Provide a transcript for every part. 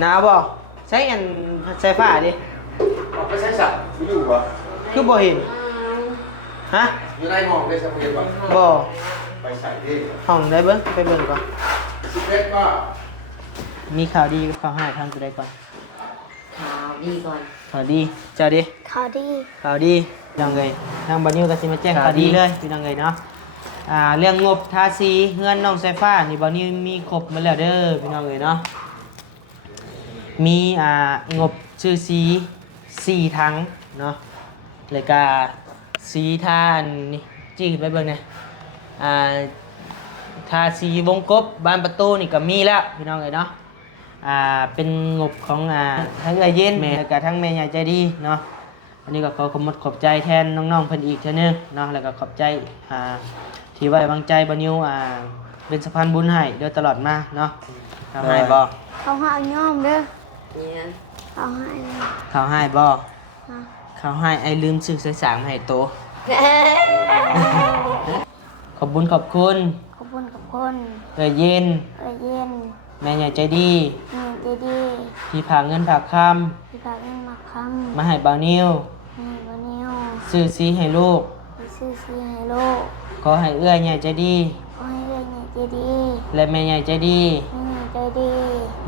หนาวบ่ใช้อันใช้ฟ้าดิออกไปใช้สัตว์อยู่บ่คือบ่เห็นฮะอยู่ในห้องได้สักเพียงบ่บ่ไปใส่ดิ ห้องได้เบิ่งไปเบิ่งก่อน11ก็มีข่าวดีกับข่าวร้ายทางกูได้ก่อนข่าวดีก่อนข่าวดีเจ้าดิข่าวดีข่าวดีพี่น้องเอ้ยทางบัดนิวก็สิมาแจ้งข่าวดีเลยพี่น้องเอ้ยเนาะเรื่องงบทาสีเฮือนน้องสายฟ้านี่บัดนิวมีครบหมดแล้วเด้อพี่น้องเอ้ยเนาะมีงบซื้อสี4ถังเนาะแล้วก็สีทานนี่จี้ขึ้นไปเบิ่งนี่ทาสีวงกบบานประตูนี่ก็มีแล้วพี่น้องเอ้ยเนาะเป็นงบของทั้งไอเย็นแม่แล้วก็ทั้งแม่ใหญ่ใจดีเนาะอันนี้ก็ขอบใจแทนน้องๆเพิ่นอีกเท่านึงเนาะแล้วก็ขอบใจที่ไว้วางใจบ่นิวเป็นสะพานบุญให้โดยตลอดมาเนาะเขาให้บ่เขาให้ย่อมเด้อเนี่ยเขาให้เขาให้บ่เขาให้ไอ้ลืมซื้อใส่สางมาให้โตขอบคุณขอบคุณเอ้ยเย็นแม่ใหญ่ใจดีที่ฝากเงินฝากคำมาให้บ่าวนิวซื้อสีให้ลูกขอให้เอื้อยใหญ่ใจดีและแม่ใหญ่ใจดี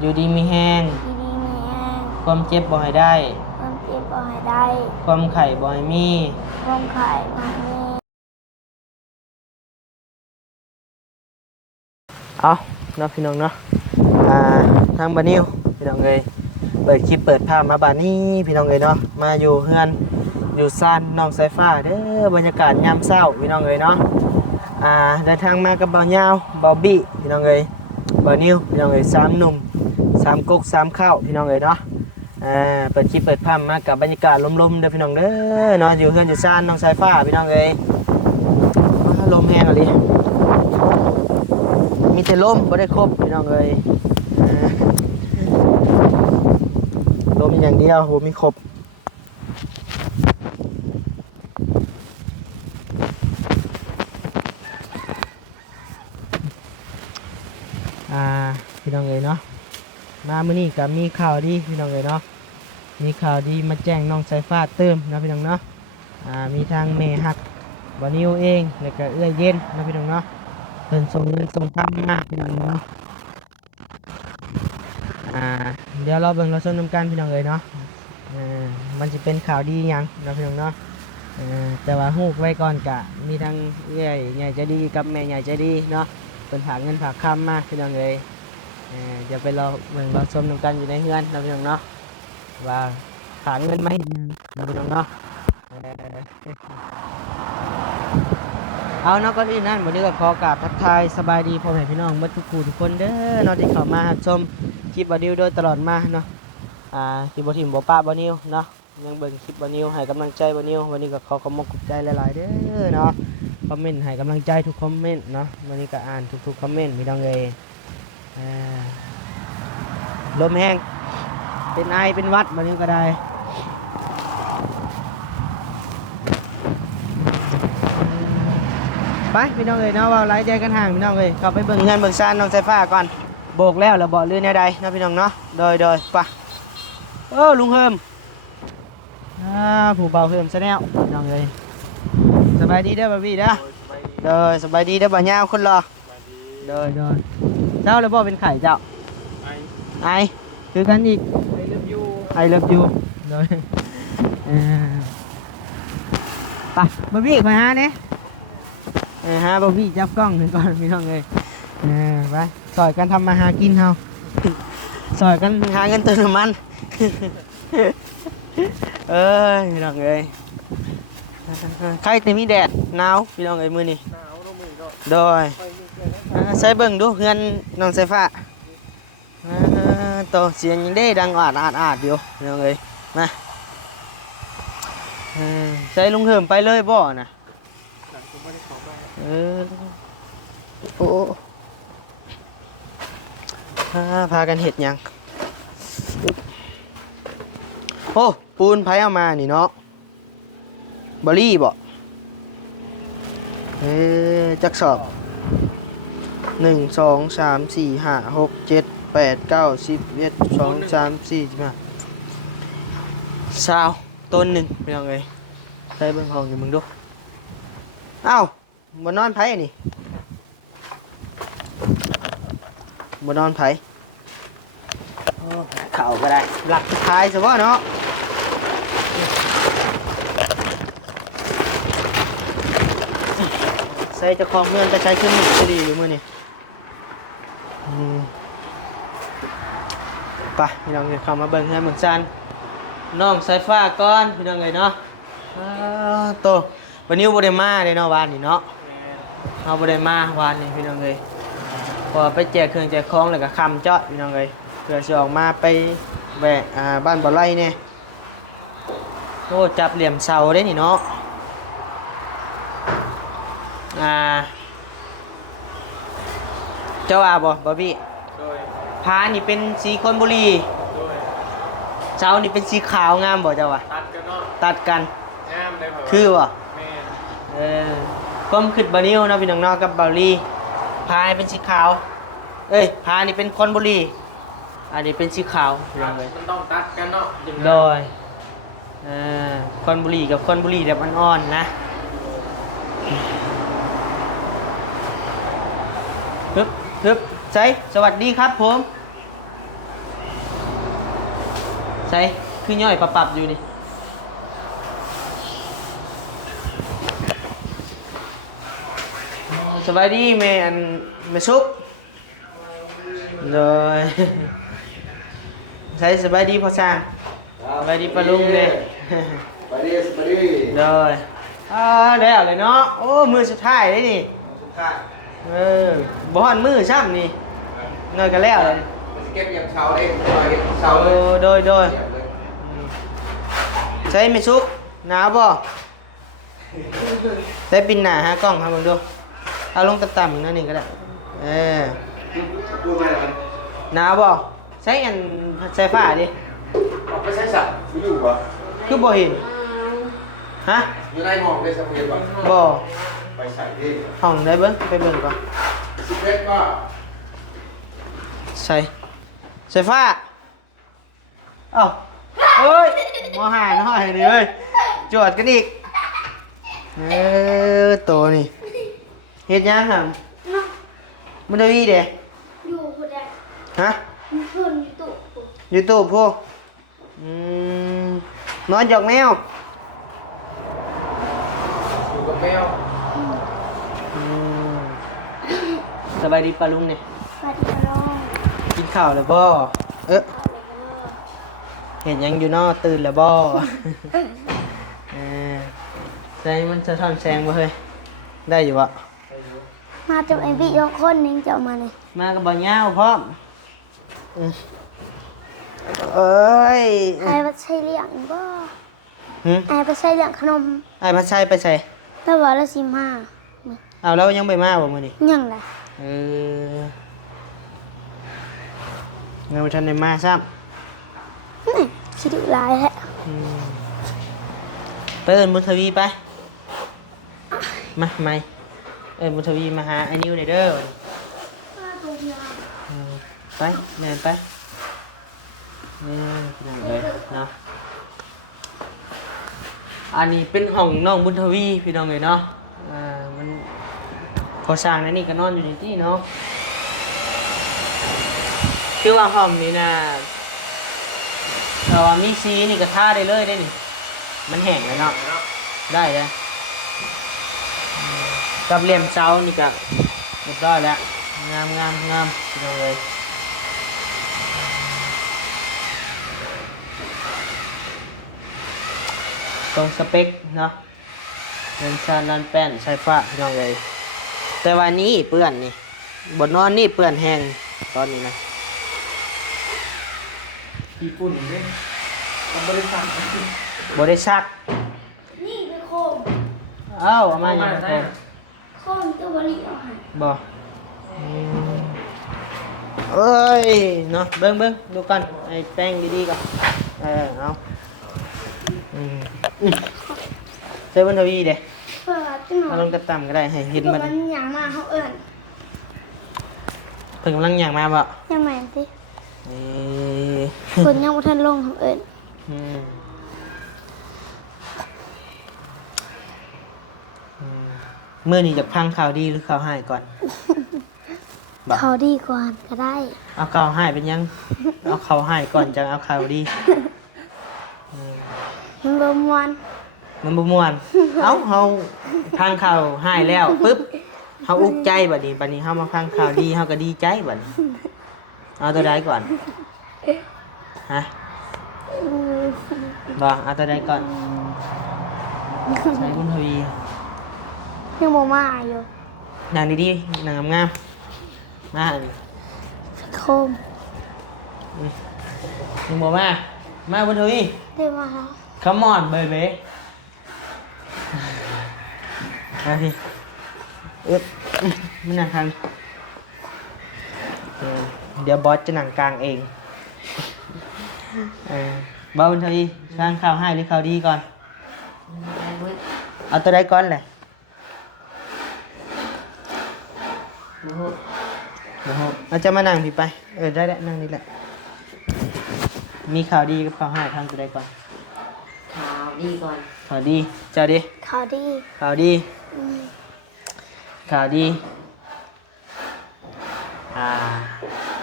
อยู่ดีมีแห้งความเจ็บบ่ให้ได้ความไข่บ่ให้มีเอาเนาะพี่น้องเนาะทางบ้านนิวพี่น้องเอ้ยเปิดคลิปเปิดภาพมาบ้านนี้พี่น้องเอ้ยเนาะมาอยู่เฮือนอยู่ซ่านน้องสายฟ้าเด้อบรรยากาศยามเช้าพี่น้องเอ้ยเนาะเดินทางมากับบ่าวยาวบ่าวบี้พี่น้องเอ้ยบ้านนิวพี่น้องเอ้ย3หนุ่ม3ก๊ก3ข้าวพี่น้องเอ้ยเนาะเปิดคลิปเปิดภาพมากับบรรยากาศลมๆเด้อพี่น้องเด้อเนาะอยู่เฮือนอยู่ซ่านน้องสายฟ้าพี่น้องเอ้ยลมแห้งอะไรมีแต่ลมบ่ได้ครบพี่น้องเอ้ยลมอย่างเดียวโหมีครบพี่น้องเอ้ยเนาะมามื้อนี้ก็มีข่าวดีพี่น้องเอ้ยเนาะมีข่าวดีมาแจ้งน้องสายฟ้าเติมนะพี่น้องเนาะมีทางแม่ฮักบ่นิวเองแล้วก็เอื้อยเย็นนะพี่น้องเนาะเพิ่นส่งเงินส่งคำมาพี่น้องเนาะเดี๋ยวเราเบิ่งเราชมน้ำกันพี่น้องเอ้ยเนาะมันจะเป็นข่าวดียังนะพี่น้องเนาะแต่ว่าฮู้ไว้ก่อนกะมีทั้งเอื้อยใหญ่ใจดีกับแม่ใหญ่ใจดีเนาะเป็นฝากเงินฝากคำมาพี่น้องเอ้ยเดี๋ยวไปเราเบิ่งเราชมน้ำกันอยู่ในเฮือนนะพี่น้องเนาะว่าฝากเงินมาให้นะพี่น้องเนาะเอาเนาะก่อนอื่นนั้นวันนี้ก็ขอกราบทักทายสบายดีพ่อแม่พี่น้องเมื่อทุกคู่ทุกคนเด้อเนาะที่เข้ามาชมคลิปบ่นิวโดยตลอดมาเนาะที่บ่ทิมบ่ป้าบ่นิวเนาะยังเบิ่งคลิปบ่นิวให้กำลังใจบ่นิววันนี้ก็ขอบคุณใจหลายๆเด้อเนาะคอมเมนต์ให้กำลังใจทุกคอมเมนต์เนาะวันนี้ก็อ่านทุกๆคอมเมนต์พี่น้องเอ้ยลมแห้งเป็นไอเป็นวัดบ่นิวก็ได้ไปพี่น้องเอ้ยเนาะว่าไล่ใจกันห่างพี่น้องเอ้ยเข้าไปเบิ่งเงินเบิ่งซานน้องสายฟ้าก่อนโบกแล้วบ่เรือแนวใดเนาะพี่น้องเนาะโดยไปลุงเฮิมผู้เบาเฮิมซะแล้วพี่น้องเอ้ยสบายดีเด้อบ่พี่เด้อโดยสบายดีเด้อบ่ยาวคนรอโดยเจ้าแล้วบ่เป็นไข่เจ้าไอคือกันอีกไอเลิฟยูโดยไปบ่พี่ไปหาเนี่ยฮะบ่พี่จับกล้องหนึ่งก่อนพี่น้องเลยไปสอยกันทำมาหากินเฮาสอยกันหาเงินเติมน้ำมันพี่น้องเลยใครแต่มีแดดหนาวพี่น้องเลยมือนี่โดยใส่เบิ่งดูเพื่อนน้องสายฟ้าโตเสียงยังได้ดังอาดอยู่พี่น้องเลยมาใส่ลุงเหิมไปเลยบ่นะโอ้พากันเห็ดยังโอ้ปูนไผเอามานี่เนาะบอรี่บ่จักสอบ1 2 3 4 5 6 7 8 9 10 11 12 13 14 15 20ต้นหนึ่งพี่น้องเอ้ยใส่เบิ่งห้องอยู่มึงดูเอ้าบ่นอนไผนี่บ่นอนไผโอ้เข้าก็ได้หลักสุดท้ายซะบ่เนาะใส่เจ้าของเงินไปใช้ขึ้นจะดีอยู่มื้อนี้ไปพี่น้องเอ้ยเข้ามาเบิ่งให้เมืองซันน้องสายฟ้าก่อนพี่น้องเอ้ยเนาะโตวันนี้บ่ได้มาเด้เนาะวานนี่เนาะเฮาบ่ได้มาวานนี่พี่น้องเอ้ยพอไปแจกเครื่องแจกของแล้วก็ค่ำเจาะพี่น้องเอ้ยเพื่อสิออกมาไปแวะบ้านบ่อไร่แน่โอ้จับเหลี่ยมเสาได้นี่เนาะเจ้าว่าบ่บี้พานี่เป็นสีคนบุรีเจ้านี่เป็นสีขาวงามบ่เจ้าว่าตัดกันเนาะตัดกันงามได้บ่คือบ่แม่นก้มขึ้นบ่นิ้วเนาะพี่น้องเนาะกับเบาลีพาเป็นสีขาวเอ้ยพานี่เป็นคนบุรีอันนี้เป็นสีขาวพี่น้องเอ้ยมันต้องตัดกันเนาะโดยคนบุรีกับคนบุรีแบบอ่อนๆนะฮึบใส่สวัสดีครับผมใส่คือย่อยปรับอยู่นี่สวัสดีแม่ซุปเลยใส่สบายดีพ่อช่างสบายดีปะลุงเลยสวัสดีเลยแล้วเลยเนาะโอ้มือสุดท้ายเลยนี่สุดท้ายบ่ฮอนมือช่ำนี่เงยกันแล้วเลยเก็บอย่างเช้าได้เช้าเลยโดยใช้ไม่ซุกหนาวบ่ใช้ปินหนาฮะกล้องครับมึงดูเอาลงต่ำๆนั่นนี่ก็ได้ดูมาแล้วมันหนาวบ่ใช้อันใช้ฝ้าดิไปใช้สับไม่อยู่ปะคือบ่เห็นฮะอยู่ในห้องได้สมุดปะบ่ไปใส่ที่ห้องได้เบิ้งไปเบิ้งก่อน11ป่ะใส่ฝ้าเอ้าเอ้ยมอหายน้อยนี่เอ้ยจวดกันอีกโตนี่เฮ็ดยังห่ำมันได้วีเด้อยู่คนเดียวฮะมีเพื่อนอยู่ตู้อยู่ตู้พวกนอนหยอกแมวอยู่กับแมวสบายดีปะลุงเนี่ยสวัสดีครับ กินข้าวแล้วบ่เห็นยังอยู่นอกตื่นแล้วบ่แสงมันจะท่อนแสงบ่เฮ้ยได้อยู่วะมาจับไอ้พี่ยกคนนึงจะมาเลยมากับบ่เงาพร้อมเอ้ยไอ้ไปใช้เลี้ยงบ่ไอ้ไปใช้เลี้ยงขนมไอ้พัชชัยไปใส่แล้วว่าแล้ว15เอาแล้วยังไปมาบ่มื้อนี้ยังล่ะเงินทันได้มาซ้ำนี่คิดหลายแท้ไปเอิ้นบุญทวีไปมาใหม่เอิ้นบุญทวีมาหาไอ้นิวหน่อยเด้อไปแม่นไปนี่เลยเนาะอันนี้เป็นห้องน้องบุญทวีพี่น้องเลยเนาะมันพอสร้างนั่นนี่ก็นอนอยู่ในที่เนาะคือว่าห้องนี้นะแต่ว่ามีซีนี่ก็ท่าได้เลยได้นี่มันแห้งเลยเนาะได้เลยกับเหลี่ยมเสานี่ก็เรียบร้อยแล้วงามพี่น้องเลยตรงสเปคเนาะเป็นชานลันแป้นใช้ฟ้าพี่น้องเลยแต่วันนี้เปื้อนนี่บนนอนนี่เปื้อนแห้งตอนนี้นะญี่ปุ่นเนี่ยบริษัทนี่เป็นโคมเอามาอย่างไรโคมตัวบริเอาให้บ่เอ้ยเนาะเบิ้งดูกันไอ้แป้งดีๆก่อนเอาเซเว่นทวีเด้เอาลงต่ำๆก็ได้ให้เห็นมันอย่างมาเขาเอิ้นเพิ่งกำลังอย่างมาบ่ยังไงสิ เอ้ คนยังบ่ทันลงเอิ้น อืมมื้อนี้จะพังข่าวดีหรือข่าวร้ายก่อน บอก เขาดีกว่าก็ได้ เอาข่าวร้ายเป็นยัง เอาข่าวร้ายก่อนจังเอาข่าวดี มันบ่ม่วน มันบ่ม่วน เอ้าเฮาพังข่าวร้ายแล้วปึ๊บเฮาอุกใจบัดนี้เฮามาพังข่าวดีเฮาก็ดีใจบัดนี้เอาตัวใดก่อนฮะบ่เอาตัวใดก่อนใส่บุญทวี ยังบ่มาอยู่ นางดีๆนางงามๆมาอันนี้ โคม มึงบอกมาบุญทวี ได้มาแล้ว Come on baby มาสิอึ๊บไม่นั่งทางเดี๋ยวบอสจะนั่งกลางเองบอสบุญทวีสร้างข่าวให้หรือข่าวดีก่อน ได้เว้ย เอาตัวใดก่อนแหละ โอ้โห เราจะมานั่งพี่ไปได้แล้วนั่งนี่แหละมีข่าวดีกับข่าวให้ทำตัวใดก่อน ข่าวดีก่อน ข่าวดีเจ้าดี เขาดี ข่าวดี อืม ข่าวดี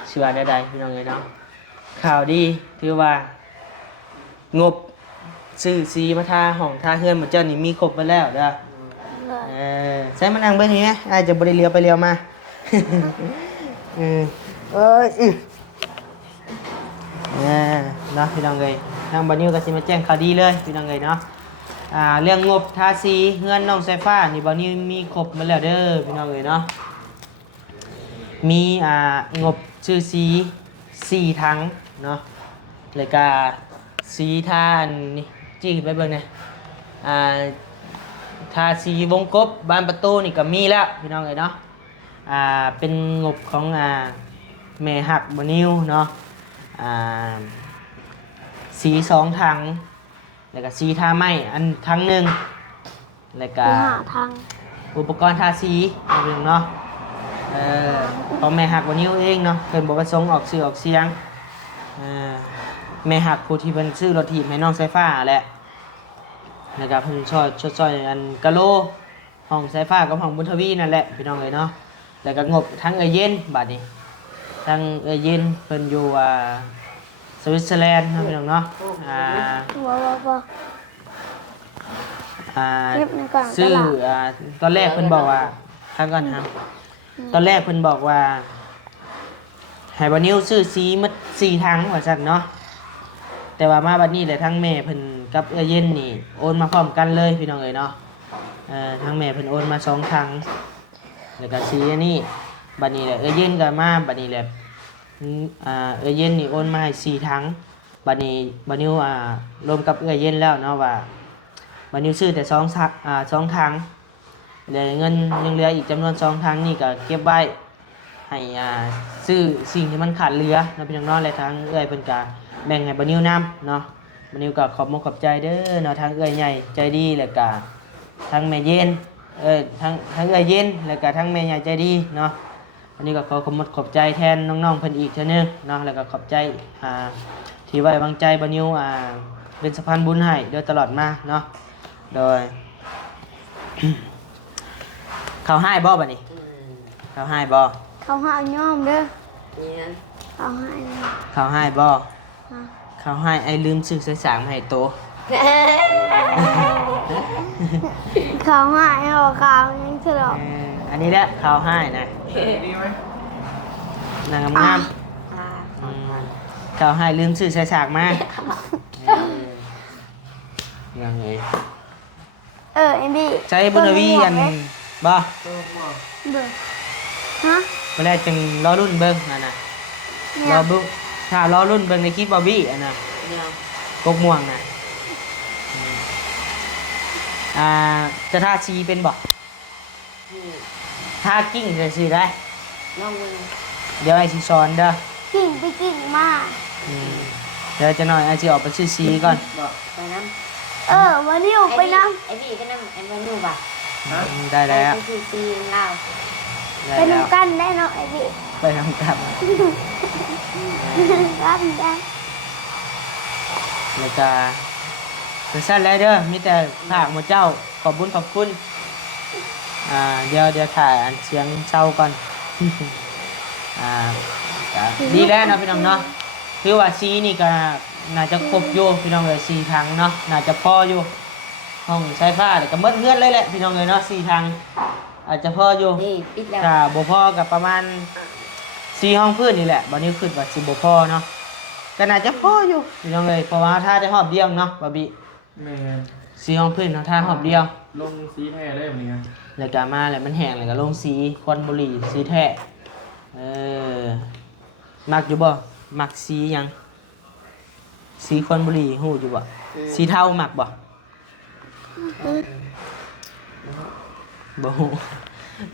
ชื่อว่าใดๆพี่น้องเลยเนาะข่าวดีคือว่างบซื้อซีมาทาห้องทาเฮือนเหมือนเจ้านี่มีครบไปแล้วเด้อ เลย ใช้มานั่งเบิ่งนี่ไหมอาจจะบริเลียวไปเลียวมา เนาะพี่น้องเลยทางบันนิวก็สิมาแจ้งข่าวดีเลยพี่น้องเลยเนาะเรื่องงบทาสีเฮือนน้องไซฟ้านี่บันนิวมีครบมาแล้วเด้อพี่น้องเลยเนาะมีงบชื่อสี4ถังเนาะแล้วก็สีทานนี่จี้ขึ้นไปเบิ่งเนี่ยทาสีวงกบบานประตูนี่ก็มีแล้วพี่น้องเลยเนาะเป็นงบของแม่หักบันนิวเนาะสี2ถังแล้วก็สีทาไม้อันถังหนึ่งแล้วก็ มีหาทาง อุปกรณ์ทาสีเอาไปเนาะของแม่หักบันนิวเองเนาะเพิ่นบ่ประสงค์ออกชื่อออกเสียงแม่หักผู้ที่เพิ่นซื้อรถถีบให้น้องไซฟ้าแหละแล้วก็เพิ่นช่วยอันกะโลห้องไซฟ้ากับห้องบุญทวีนั่นแหละพี่น้องเอ้ยเนาะแล้วก็งบทั้งเย็นบัดนี้ทั้งเย็นเพิ่นอยู่สวิตเซอร์แลนด์เนาะพี่น้องเนาะบ่เก็บในกล่อง ซื้อ ตลาด ตอนแรกเพิ่นบอกว่าทางก่อนครับตอนแรกเพิ่นบอกว่าให้บัดนิ้วซื้อสีมา4ถังว่าซั่นเนาะแต่ว่ามาบัดนี้แต่ทั้งแม่เพิ่นกับเย็นนี่โอนมาพร้อมกันเลยพี่น้องเอ้ยเนาะทั้งแม่เพิ่นโอนมา2ถังแล้วก็สีอันนี้บัดนี้แหละเย็นก็มาบัดนี้แหละเย็นนี่โอนมาให้4ถังบัดนี้บัดนิ้วรวมกับเย็นแล้วเนาะว่าบัดนิ้วซื้อแต่2ถังแล้วเงินยังเหลืออีกจำนวน2ถังนี่ก็เก็บไว้ให้ซื้อสิ่งที่มันขาดเหลือเนาะพี่น้องเนาะและทั้งเพิ่นก็แบ่งให้บัดนิ้วนํเนาะบัดนิ้วก็ขอบคุณขอบใจเด้อเนาะทั้งใหญ่ใจดีแล้วก็ทั้งแม่เย็นทั้งเย็นแล้วก็ทั้งแม่ใหญ่ใจดีเนาะอันนี้ก็ขอขอบใจแทนน้องๆเพิ่นอีกเทื่อนึงเนาะแล้วก็ขอบใจที่ไว้วางใจบัดนิ้วเป็นสะพานบุญให้โดยตลอดมาเนาะโดย เขาให้บ่บัดนี้เขาให้บ่ เขาหาย่อมเด้อ เนี่ย เขาหา เขาให้บ่เขาให้ไอ้ลืมซื้อใส่สางมาให้โต เขาหาให้เอาเขายังฉลอง อันนี้แหละเขาให้นะ ดีไหม นางงามเขาให้ลืมซื้อใส่สางมายังไง เอ็นดี้ ใช้บุญวีกันบ่ เด้อฮะ เมื่อไรจึงรอรุ่นเบิ่งนั่นน่ะ เนี่ ร ย อบุถ้ารอรุ่นเบิ่งในคลิปบอบบี้อันน่ะ เดี๋ยว กกม่วงน่ะจะท่าชีเป็นบ่ นี่ ท่ากิ้งจะสิได้ ลองดู เดี๋ยวไอ้สิสอนเด้อ กิ่งไปกิ่งมา เดี๋ยวจะหน่อยไอ้สิออกไปซื้อซีก่อน บอกไปน้ำ วันนี้ออกไปน้ ไอ้พี่ก็น้ำไอ้วันนู้นป่ะ ได้แล้ว ไปซื้อซีเหล้า ำ ได้ ไป แล้ว น้ำกันได้เนาะไอ้พี่ ไปทำกับ รับได้ แล้วก็เป็นสั้นแล้วเด้อมีแต่ฝากหมดเจ้าขอบคุณเดี๋ยวถ่ายอันเสียงเศร้าก่อน อ่าก็ดีแล้วเนาะพี่น้องเนาะคือว่าซีนี่ก็น่าจะครบอยู่พี่น้องเลย4ทางเนาะน่าจะพออยู่ห้องใช้ฟ้าแล้วก็หมดเฮือนเลยแหละพี่น้องเลยเนาะ4ทางอาจจะพออยู่ นี่ปิดแล้ว ถ้าบ่พอกับประมาณ4ห้องพื้นนี่แหละบัดนี้คิดว่าสิบ่พอเนาะก็น่าจะพออยู่พี่น้องเลยเพราะว่าถ้าได้รอบเดียวเนาะบาบิ แม่ 4ห้องพื้นเนาะถ้ารอบเดียว ลงสีแท้ได้แบบนี้ไง แล้วก็มาแล้วมันแห้งแล้วก็ลงสีควันบุหรี่สีแท้มักอยู่บ่มักสีหยังสีควันบุหรี่ฮู้อยู่บ่สีเทามักบ่บ่ฮู้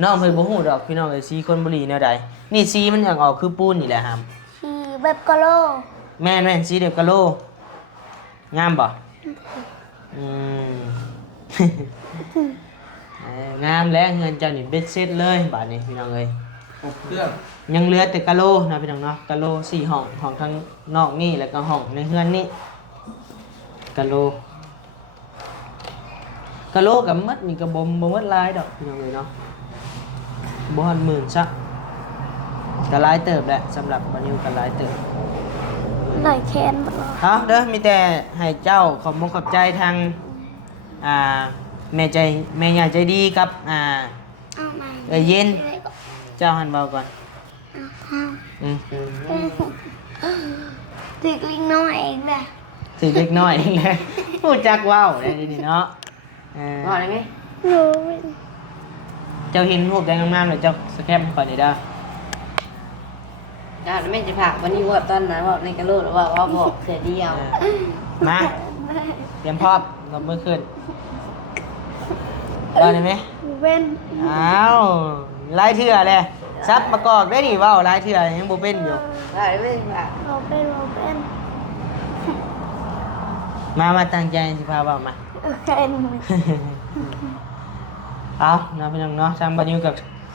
น้องเพิ่นบ่ฮู้ดอกพี่น้องเอ้ยสีควันบุหรี่แนวใดนี่สีมันอยากออกคือปูนนี่แหละครับ ชีแบบกะโล แม่นสีเดียวกะโลงามบ่อืม งามแล้วเงินเจ้านี่เบ็ดเสร็จเลยบาดนี้พี่น้องเอ้ย ครบเครื่อง ยังเหลือแต่กะโลนะพี่น้องเนาะกะโล4ห้องห้องทางนอกนี่แล้วก็ห้องในเฮือนนี่กะโลกับมัดนี่ก็บ่มัดหลายดอกพี่น้องเอ้ยเนาะบ่ฮอดหมื่นซะก็หลายเติบแหละสำหรับบ่นิวก็หลายเติบ หน่อยแคนบ่ เอาเด้อมีแต่ให้เจ้าขอบมุกขอบใจทางอ่าแม่ใหญ่ใจดีกับเอามา เย็นเจ้าหันเบาก่อนอืม ตึกลิงน้อยเองแหละ สิเล็กน้อยเองแหละพูดจักว้าวได้ดีเนาะ ว่าได้ไหม หนู เจ้าเห็นรูปแดงงามๆเลยเจ้าสแคปให้ก่อนนี่เด้อ จ้าแม่จะผักวันนี้ว่าตอนนั้นว่าในกระโหลกว่าบอกเสียเดียว มาเตรียมพร้อมลงมือขึ้นเอาได้ไหม เว้น อ้าวลายเถื่อเลยซับประกอบได้ดิว้าวลายเถื่อยังบ่เป็นอยู่ ได้ไหมผัก เราเป็น มาตั้งใจสิพาเว้ามา เป็น เอานะพี่น้องเนาะทางบันยูกับ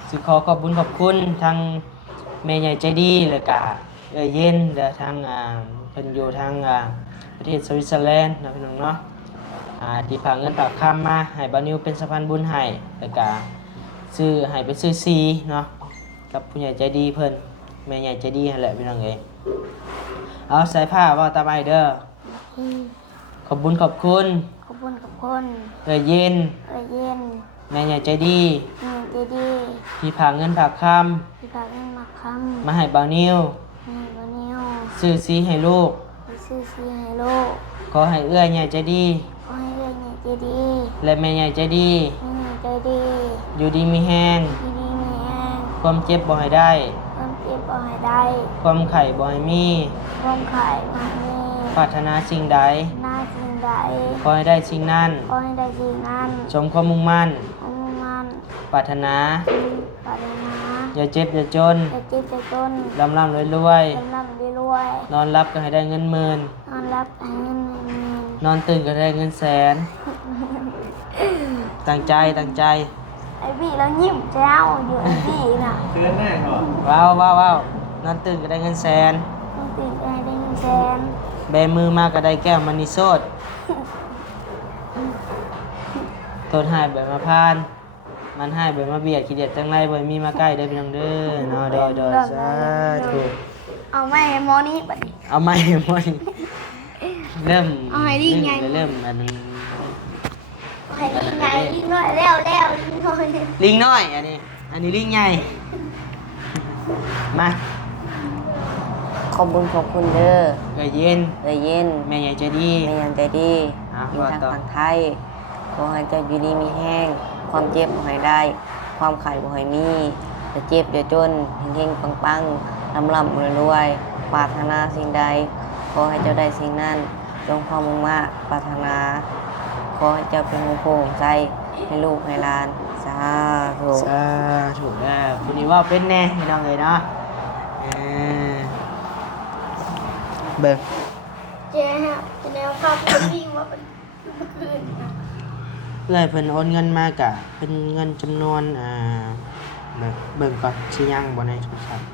สิขอขอบคุณทางแม่ใหญ่ใจดีแล้วก็เย็นและทางเพิ่นอยู่ทางประเทศสวิตเซอร์แลนด์นะพี่น้องเนาะที่ฝากเงินฝากคำมาให้บันยูเป็นสะพานบุญให้แล้วก็ซื้อให้ไปซื้อซีเนาะกับผู้ใหญ่ใจดีเพิ่นแม่ใหญ่ใจดีนั่นแหละพี่น้องเอ้ยเอาสายผ้าเว่าตามไปเด้อขอบคุณ ขอบคุณ เย็น เย็น แม่ใหญ่ใจดี ดี ที่ฝากเงินฝากค ที่พาเงินมาค้ ำมาให้บาวนิว ำให้วันนี้ ซื้อซีให้ลูก ไปซื้อซีให้ลูก ขอให้เอื้อใหญ่ใจดี ขอให้เรื่องใหญ่ดี และแม่ใหญ่ใจดี มีใจดี อยู่ดีมีแห้ง ดีมีแรง ความเจ็บบ่ให้ได้ ความเจ็บบ่ให้ได้ ความไข่บ่ให้มี ความขายมาให้ ปรารถนาสิ่งใด หน้าสิ่งใด ขอให้ได้สิ่งนั้น ขอให้ได้สิ่งนั้น สมความมุ่งมั่น ของมัน ปรารถนา ปรารถนา อย่าเจ็บอย่าจน จะเจ็บจะจน ร่ำรวย กำลังรวย ๆนอนรับก็ให้ได้เงินหมื่น นอนรับให้เงินเงิน นอนตื่นก็ได้เงินแสน ตั้งใจ ไอ้พี่แล้วยิ้มแจ้วอยู่ไอ้พี่น่ะ เตือนแน่ก่อน ว้าวนอนตื่นก็ได้เงินแสน ต้องตื่นไปได้เงินแสน แบมือมาก็ได้แก้วมันนิโซดต้นหายใบมะพร้านมันหายใบมะเบียดขี้เดียดจังไรบ่มีมาใกล้ได้อพี่น้องเด้อเนาะดอยสาธุ เอาไหมหมอนี่บัดนี้ เอาไม่เริ่ม เอาให้ดีไง เริ่มอันนั้น ให้ลิงไงลิงน้อยแล้วลิงน้อย ลิงน้อยอันนี้ลิงใหญ่มา ขอบคุณเด้อ เย็น เย็น แม่ใหญ่ใจดี แม่ยังใจดี อยู่ทางฝั่งไทยขอให้เจ้าอยู่ดีมีแห้ง ความเจ็บบ่ให้ได้ ความไข่บ่ให้มีจะเจ็บจะจนเฮงๆปังๆร่ำรวยๆปรารถนาสิ่งใด ขอให้เจ้าได้สิ่งนั้น จงความมุ่งมั่นปรารถนา ขอให้เจ้าเป็นมงคลใจให้ลูกให้หลานสาธุ สาธุแล้วคุณนี่ว่าเป็นแน่พี่น้องเลยเนาะเบิ่ง เจ๊ฮะจะแนวภาพคนวิ่งว่าเป็นเมื่อคืนนะ เพื่อให้เพิ่นโอนเงินมากะเป็นเงินจำนวนเบิ่งก่อนสิยังบ่ในโทรศัพท์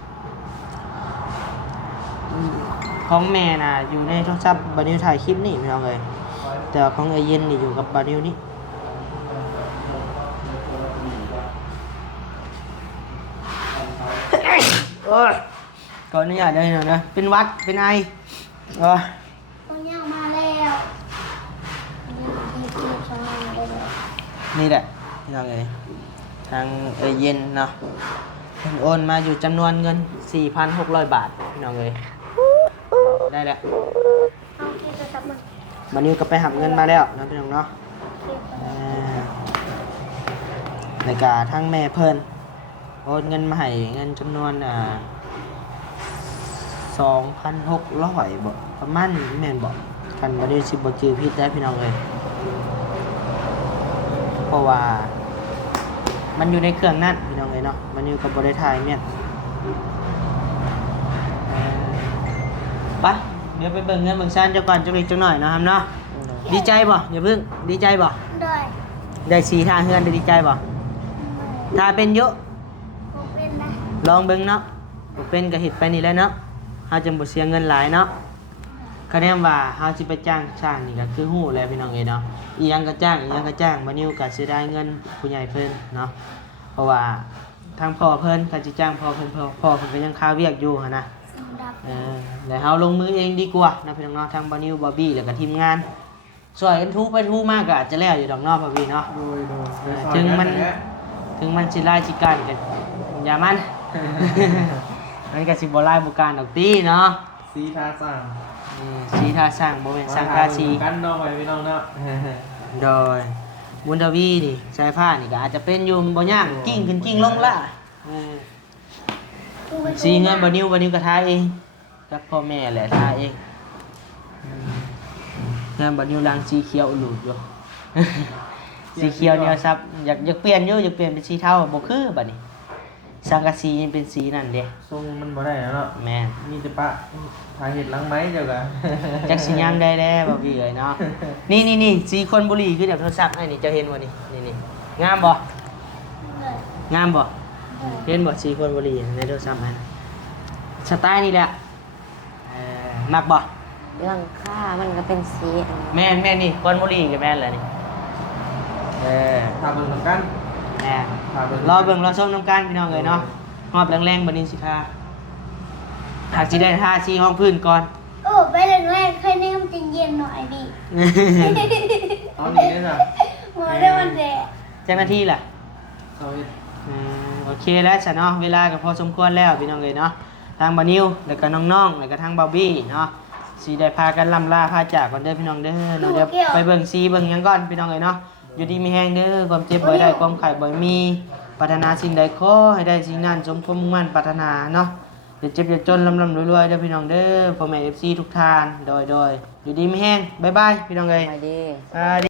ของแม่น่ะอยู่ในโทรศัพท์บานิวถ่ายคลิปนี่พี่น้องเลยแต่ของไอเย็นนี่อยู่กับบานิวนี่โอ้ยก่อนนี้อยากได้หน่อยนะเป็นหวัดเป็นไอเออ คนย่างมาแล้วนี่คือช่างได้แล้ว นี่แหละพี่น้องเลยทางไอเย็นเนาะเพิ่นโอนมาอยู่จำนวนเงิน 4,600 บาทพี่น้องเลยได้แล้ว เอาที่จะจับมัน บานิวก็ไปหับเงินมาแล้วนะพี่น้องเนาะ ในกาทั้งแม่เพิ่นโอนเงินมาให้เงินจำนวน2,600บ่ประมาณนี้แม่นบ่กันบ่ได้สิบ่จื้อผิดได้พี่น้องเอ้ยเพราะว่ามันอยู่ในเครื่องนั้นพี่น้องเอ้ยเนาะมันอยู่กับบ่ได้ถ่ายแม่นไปเดี๋ยวไปเบิ่งเงินเบิ่งซ่านเจ้าก่อนจักเล็กจักน้อยเนาะครับเนาะดีใจบ่อย่าเพิ่งดีใจบ่ ได้ ได้สีท่าเฮือนได้ดีใจบ่ถ้าเป็นเยอะ ผมเป็นนะ ลองเบิ่งเนาะบ่เป็นก็เฮ็ดไปนี่แหละเนาะเฮาจะบ่เสียเงินหลายเนาะคะแนนว่าเฮาสิไปจ้างช่างนี่ก็คือฮู้แล้วพี่น้องเอ้ยเนาะอีหยังก็จ้างอีหยังก็จ้างบ่นิวก็สิได้เงินผู้ใหญ่เพิ่นเนาะเพราะว่าทางพ่อเพิ่นก็สิจ้างพ่อเพิ่นก็ยังค้าเวียกอยู่หั่นนะ สีดำ แล้วเฮาลงมือเองดีกว่านะพี่น้องเนาะทางบ่นิวบ่บี้แล้วก็ทีมงานช่วยกันทุไปทุมากก็อาจจะแล้วอยู่ดอกเนาะพ่อพี่เนาะ โดย ถึงมันสิลายสิการก็อย่ามัน มันก็สิบ่ลายบ่การดอกตีเนาะ ซีทาสั่ง สีทาสร้างบ่แม่นสร้างทาสี กันน้องไปพี่น้องเนาะ โดยบุญทวีนี่สายฟ้านี่ก็อาจจะเป็นอยู่บ่ยากกิ้งขึ้นกิ้งลงละสีเงินบ่นิ้วก็ทาเองกับพ่อแม่แหละทาเองเงินบ่นิ้วลางสีเขียวอุลุดอยู่ สีเขียวเนี่ยครับอยากเปลี่ยนอยู่อยากเปลี่ยนเป็นสีเทาบ่คือบัดนี้สังกะสีมันเป็นสีนั่นเด้ ทรงมันบ่ได้แล้วเนาะ แม่น มีแต่ปะถ่ายเห็ดหลังไม้เจ้ากะ จักสิยามได้แล้วบ่พี่เอ้ยเนาะนี่สีคนบุรีคือเดี๋ยวโทรศัพท์ให้นี่เจะเห็นบ่นี่งามบ่ เลย งามบ่เห็นบ่สีคนบุรีในโทรศัพท์ให้สไตล์นี่แหละมักบ่ หลังคามันก็เป็นสีอัน แม่นนี่คนบุรีก็แม่นแหละนี่ พาเบิ่งนำกัน แม่ พาเบิ่ง รอเบิ่งรอชมน้ำกันพี่น้องเอ้ยเนาะฮอบแรงๆบัดนี้สิทาหากสิได้ทาสีห้องพื้นก่อน โอ้ไปแรกๆเคยนี่มันจะเย็นหน่อยดิ เอานี่ได้จ้ะ หัวได้มันแดด เจ้าหน้าที่ล่ะ เอาเฮ็ด โอเคแล้วจ้ะเนาะเวลาก็พอสมควรแล้วพี่น้องเอ้ยเนาะทางบานิวแล้วก็น้องๆแล้วก็ทางบาร์บี้เนาะสิได้พากันล่ำลาพาจากกันเด้อพี่น้องเด้อเนาะเดี๋ยวไปเบิ่งซีเบิ่งหยังก่อนพี่น้องเอ้ยเนาะอยู่ดีมีแฮงเด้อความเจ็บบ่ได้ความไข้บ่มีปรารถนาสิ่งใดขอให้ได้สิ่งนั้นสมความมุ่งมั่นปรารถนาเนาะอย่าเจ็บอย่าจนร่ำรวยๆเด้อพี่น้องเด้อพ่อแม่ FC ทุกท่านโดยอยู่ดีมีแฮงบ๊ายบายพี่น้องเอ้ย ไปดี อ่า